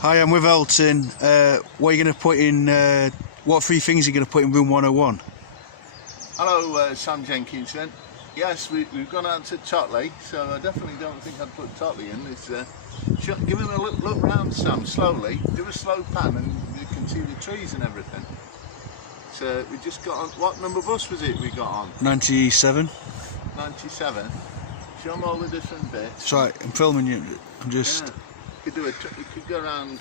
Hi, I'm with Elton. What are you going to put in? What three things are you going to put in room 101? Hello, Sam Jenkinson. Yes, we've gone out to Totley, so I definitely don't think I'd put Totley in. It's, give him a look round, Sam, slowly. Do a slow pan and you can see the trees and everything. So we just got on, what number bus was it we got on? 97. 97. Show them all the different bits. Sorry, I'm filming you. I'm just... Yeah. You could go around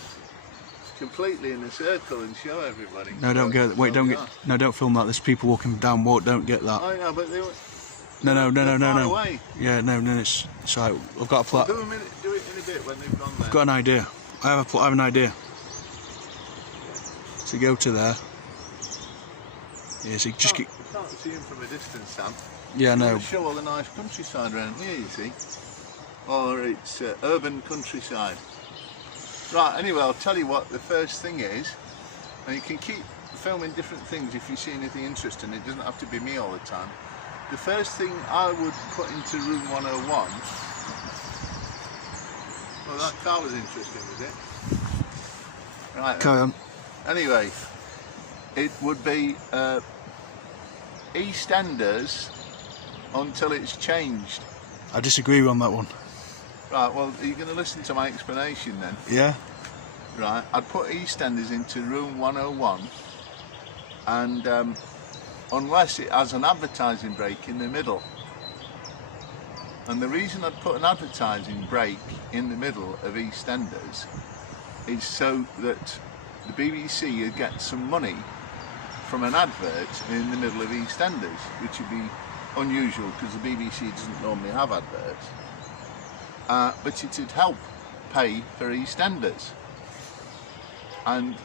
completely in a circle and show everybody. No, don't get... Wait, don't get... No, don't film that. There's people walking down walk. Don't get that. Oh, yeah, but they were... No. Away. Yeah, no, it's right. I've got a plot. Do it in a bit when they've gone there. I've got an idea. I have an idea. So go to there. Yeah, so just You can't see him from a distance, Sam. Yeah, no. Show all the nice countryside around here, you see. Or it's urban countryside. Right, anyway, I'll tell you what the first thing is. And you can keep filming different things if you see anything interesting. It doesn't have to be me all the time. The first thing I would put into room 101. Well, that car was interesting, was it? Right. Carry on. Anyway, it would be Eastenders until it's changed. I disagree on that one. Right, well, are you going to listen to my explanation then? Yeah? Right, I'd put Eastenders into room 101 and unless it has an advertising break in the middle. And the reason I'd put an advertising break in the middle of Eastenders is so that the BBC would get some money from an advert in the middle of Eastenders, which would be unusual because the BBC doesn't normally have adverts. But it would help pay for Eastenders. And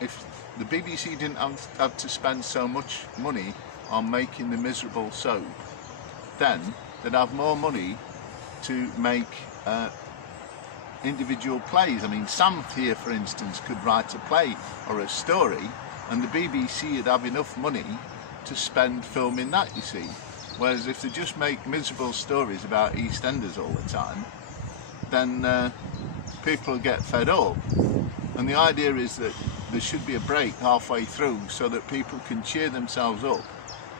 if the BBC didn't have to spend so much money on making the miserable soap, then they'd have more money to make individual plays. I mean, Sam here, for instance, could write a play or a story, and the BBC would have enough money to spend filming that, you see. Whereas if they just make miserable stories about Eastenders all the time, then people will get fed up. And the idea is that there should be a break halfway through so that people can cheer themselves up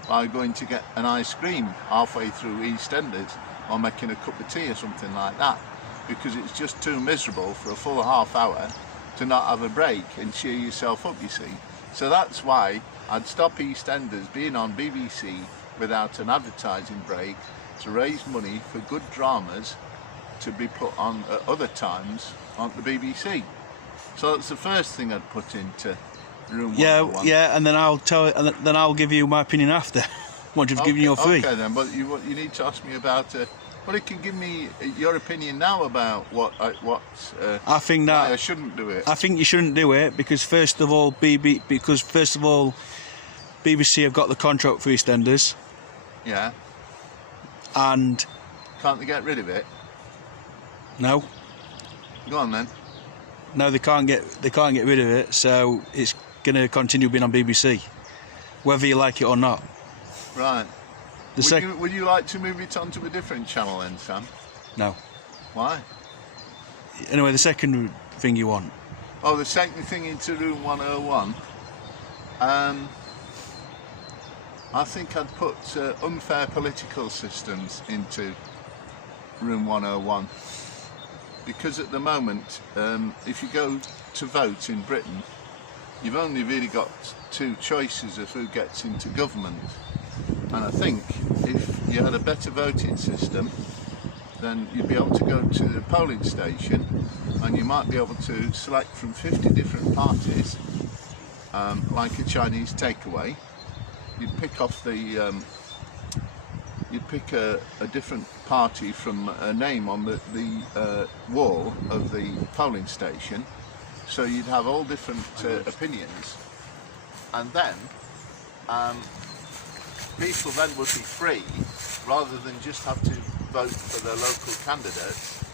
by going to get an ice cream halfway through Eastenders or making a cup of tea or something like that, because it's just too miserable for a full half hour to not have a break and cheer yourself up, you see. So that's why I'd stop Eastenders being on BBC without an advertising break to raise money for good dramas to be put on at other times on the BBC. So that's the first thing I'd put into room 101. Yeah, and then I'll tell it, and then I'll give you my opinion after. Once you've given your three. Okay then, but you need to ask me about. Well, you can give me your opinion now about what I think that I shouldn't do it. I think you shouldn't do it because first of all, BBC have got the contract for EastEnders. Yeah. And can't they get rid of it? No. Go on then. No, they can't get rid of it, so it's going to continue being on BBC, whether you like it or not. Right. Would you like to move it on to a different channel then, Sam? No. Why? Anyway, the second thing you want. Oh, the second thing into room 101. I think I'd put unfair political systems into room 101. Because at the moment, if you go to vote in Britain, you've only really got two choices of who gets into government. And I think if you had a better voting system, then you'd be able to go to the polling station and you might be able to select from 50 different parties, like a Chinese takeaway. You'd pick off the you'd pick a different party from a name on the wall of the polling station, so you'd have all different opinions, and then people then would be free, rather than just have to vote for their local candidates.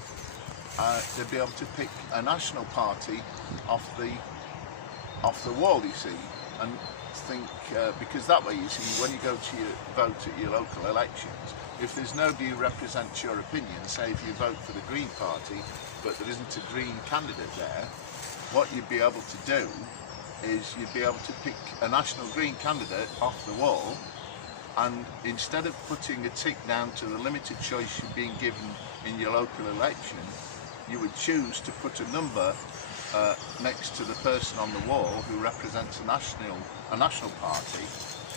They'd be able to pick a national party off the wall, you see, and think, because that way, you see, when you go to vote at your local elections, if there's nobody who represents your opinion, say if you vote for the Green Party, but there isn't a Green candidate there, what you'd be able to do is you'd be able to pick a national Green candidate off the wall, and instead of putting a tick down to the limited choice you're being given in your local election, you would choose to put a number next to the person on the wall who represents a national party,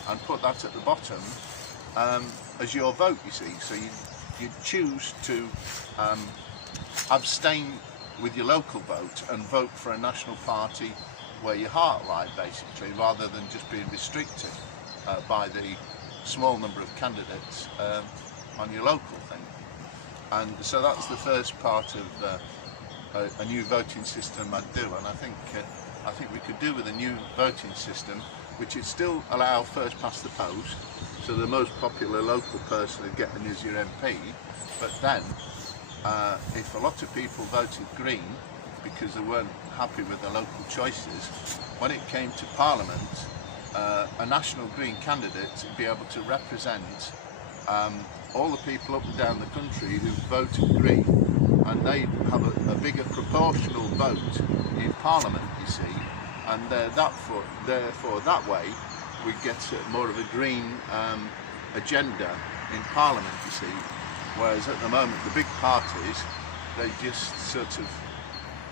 and put that at the bottom as your vote, you see. So you choose to abstain with your local vote and vote for a national party where your heart lies, basically, rather than just being restricted by the small number of candidates on your local thing. And so that's the first part of a new voting system I'd do, and I think we could do with a new voting system which would still allow first past the post, so the most popular local person would get in as your MP, but then if a lot of people voted Green because they weren't happy with the local choices, when it came to Parliament, a national Green candidate would be able to represent all the people up and down the country who voted Green, and they'd have a bigger proportional vote in Parliament, you see, and therefore that way we get more of a Green agenda in Parliament, you see, whereas at the moment the big parties, they just sort of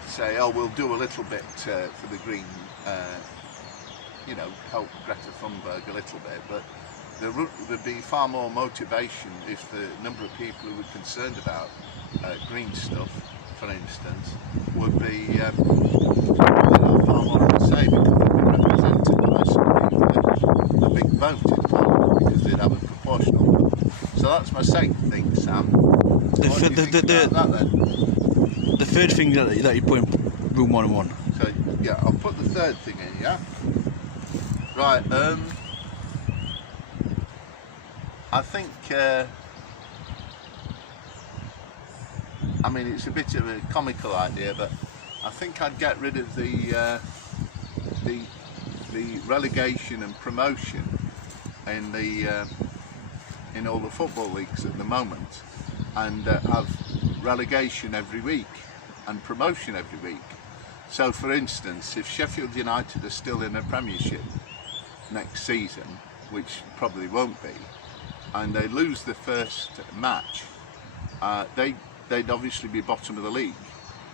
say, oh, we'll do a little bit for the Green, you know, help Greta Thunberg a little bit, but there'd be far more motivation if the number of people who were concerned about green stuff, for instance, would be they'd have far more to say, because they'd be represented by somebody with a big vote in Parliament, because they'd have a proportional vote. So that's my second thing, Sam. The third thing that you put in room 101. So yeah, I'll put the third thing in, yeah? Right, I think, I mean, it's a bit of a comical idea, but I think I'd get rid of the relegation and promotion in all the football leagues at the moment, and have relegation every week and promotion every week. So, for instance, if Sheffield United are still in a Premiership next season, which probably won't be, and they lose the first match, they'd obviously be bottom of the league,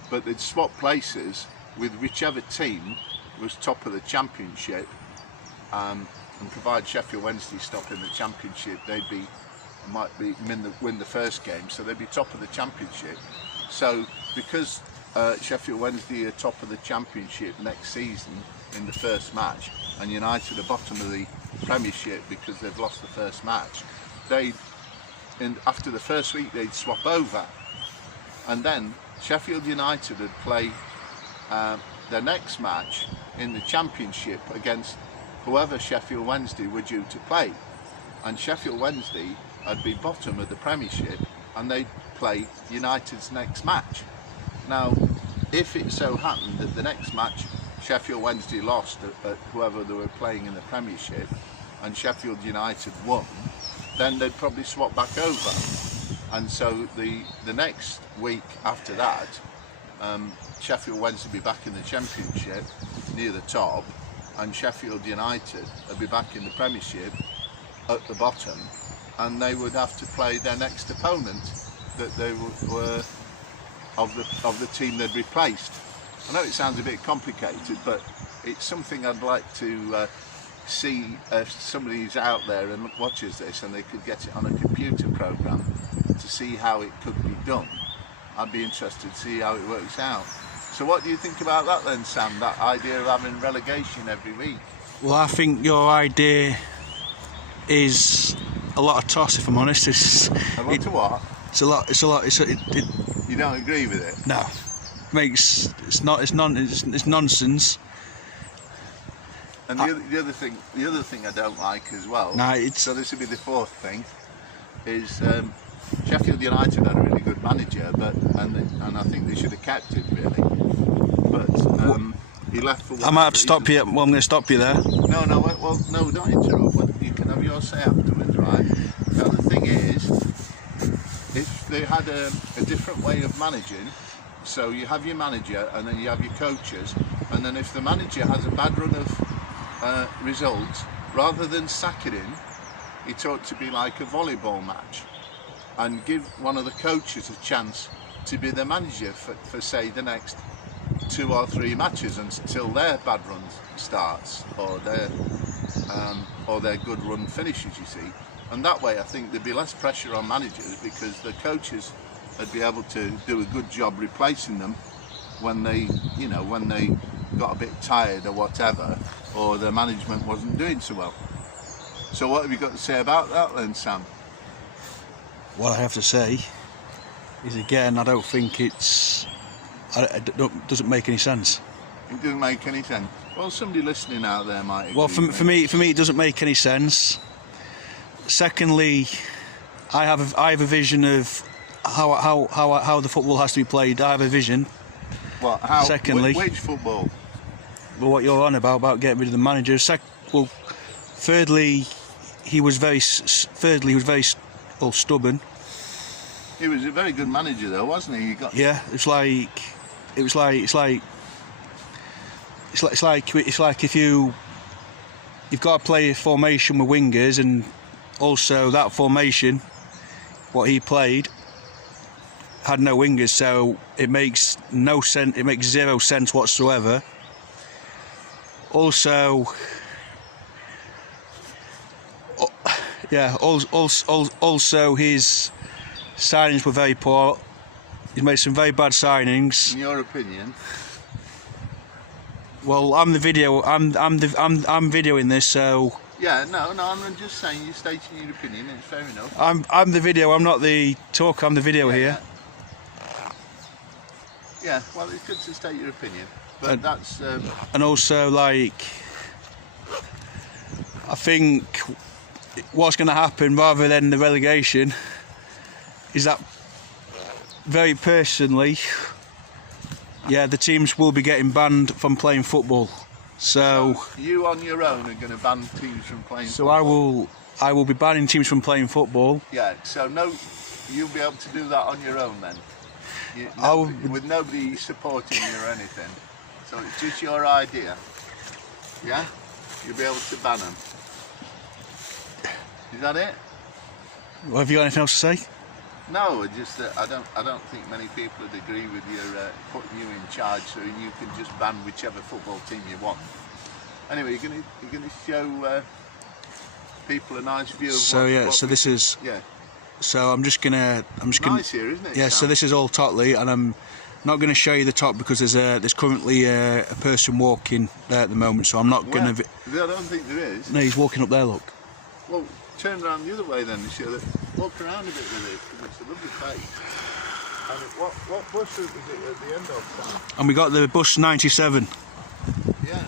but they'd swap places with whichever team was top of the Championship, and provide Sheffield Wednesday stop in the Championship, might win the first game, so they'd be top of the Championship. So because Sheffield Wednesday are top of the Championship next season in the first match, and United are bottom of the Premiership because they've lost the first match, after the first week they'd swap over, and then Sheffield United would play their next match in the Championship against whoever Sheffield Wednesday were due to play, and Sheffield Wednesday would be bottom of the Premiership, and they'd play United's next match. Now, if it so happened that the next match Sheffield Wednesday lost at whoever they were playing in the Premiership, and Sheffield United won, then they'd probably swap back over. And so the next week after that, Sheffield Wednesday would be back in the Championship near the top, and Sheffield United would be back in the Premiership at the bottom, and they would have to play their next opponent that they were of the team they'd replaced. I know it sounds a bit complicated, but it's something I'd like to see if somebody's out there and watches this and they could get it on a computer program to see how it could be done. I'd be interested to see how it works out. So what do you think about that then, Sam, that idea of having relegation every week? Well, I think your idea is a lot of toss, if I'm honest. A lot of what? It's a lot. You don't agree with it? No. It's nonsense. And the other thing I don't like as well. So this would be the fourth thing. Is Sheffield United had a really good manager, and I think they should have kept it really. But he left for. I might have to stop you. Well, I'm going to stop you there. No, well, no, don't interrupt. But you can have your say afterwards, right? Now the thing is, if they had a different way of managing, so you have your manager and then you have your coaches, and then if the manager has a bad run of results, rather than sacking him, it ought to be like a volleyball match, and give one of the coaches a chance to be the manager for say the next 2 or 3 matches until their bad run starts, or their good run finishes, you see. And that way I think there'd be less pressure on managers, because the coaches would be able to do a good job replacing them when they got a bit tired or whatever, or the management wasn't doing so well. So what have you got to say about that then, Sam? What I have to say is, again, I don't think it doesn't make any sense. It doesn't make any sense. Well, somebody listening out there might agree. Well, for me, it doesn't make any sense. Secondly, I have a vision of how the football has to be played. I have a vision. What? How? Secondly, which football? Well, what you're on about getting rid of the manager. Thirdly, he was very stubborn. He was a very good manager, though, wasn't he? It's like if you've got to play a formation with wingers, and also that formation, what he played, had no wingers, so it makes no sense. It makes zero sense whatsoever. Also, also his signings were very poor. He's made some very bad signings. In your opinion? Well, I'm videoing this, so. Yeah, no, I'm just saying, you're stating your opinion. It's fair enough. I'm the video. I'm not the talker. I'm the video here. Yeah, well, it's good to state your opinion, but that's. And also, like, I think what's going to happen, rather than the relegation, is that, very personally, the teams will be getting banned from playing football. So you on your own are going to ban teams from playing football? So I will be banning teams from playing football. Yeah, so you'll be able to do that on your own then? With nobody supporting you or anything? So it's just your idea? Yeah? You'll be able to ban them? Is that it? Well, have you got anything else to say? No, just that I don't think many people would agree with your putting you in charge, so you can just ban whichever football team you want. Anyway, you're going to show people a nice view of this is. Yeah. So I'm just gonna. Nice here, isn't it? Yeah. Sam? So this is all Totley, and I'm not going to show you the top because there's currently a person walking there at the moment. So I'm not going to. I don't think there is. No, he's walking up there. Look. Well, turn around the other way then and show that. Walk around a bit with it, because it's a lovely place. And what bus route is it at the end of, Sam? And we got the bus 97. Yeah. I'm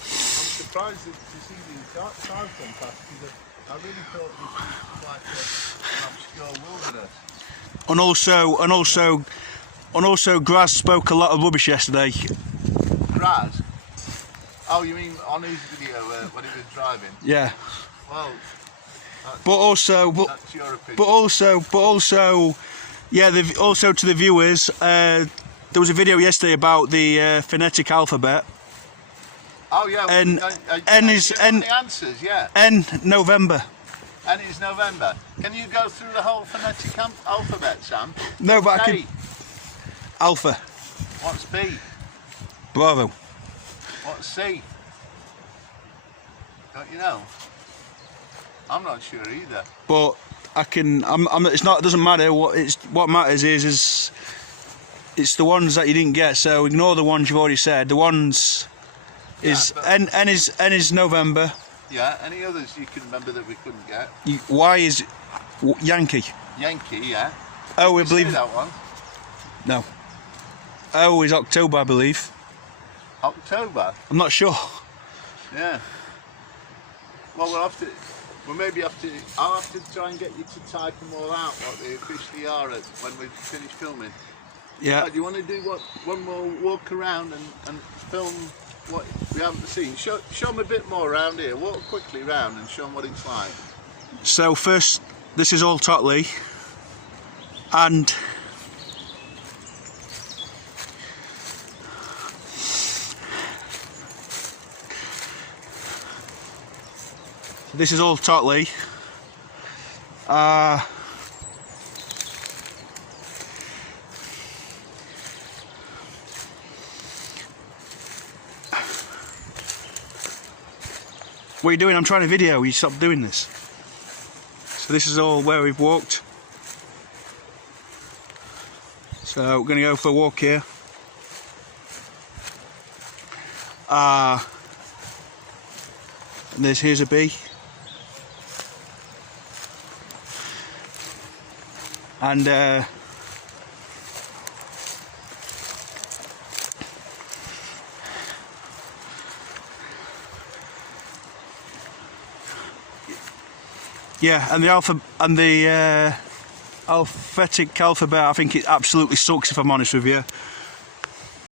surprised to see these cars come past, because I really thought this was like an obscure wilderness. And also, Graz spoke a lot of rubbish yesterday. Graz? Oh, you mean on his video when he was driving? Yeah. Well. That's your opinion. But also, to the viewers, there was a video yesterday about the phonetic alphabet. Oh yeah. N is the answers, yeah. N November. N is November. Can you go through the whole phonetic alphabet, Sam? No, but I can. Alpha. What's B? Bravo. What's C? Don't you know? I'm not sure either. But I can. It's not. It doesn't matter. What matters is it's the ones that you didn't get. So ignore the ones you've already said. The ones is N is November. Yeah. Any others you can remember that we couldn't get? Y is Yankee. Yankee. Yeah. O, I believe. That one. No. O is October, I believe. October. I'm not sure. Yeah. Well, I'll have to try and get you to type them all out, what they officially are when we finish filming. Yeah. Right, do you want to do one more walk around and film what we haven't seen? Show them a bit more around here. Walk quickly round and show them what it's like. So first, this is all Totley, and this is all Totley. What are you doing? I'm trying to video. You stop doing this. So this is all where we've walked. So we're going to go for a walk here. And here's a bee. And yeah, and the alphabetic alphabet, I think it absolutely sucks, if I'm honest with you.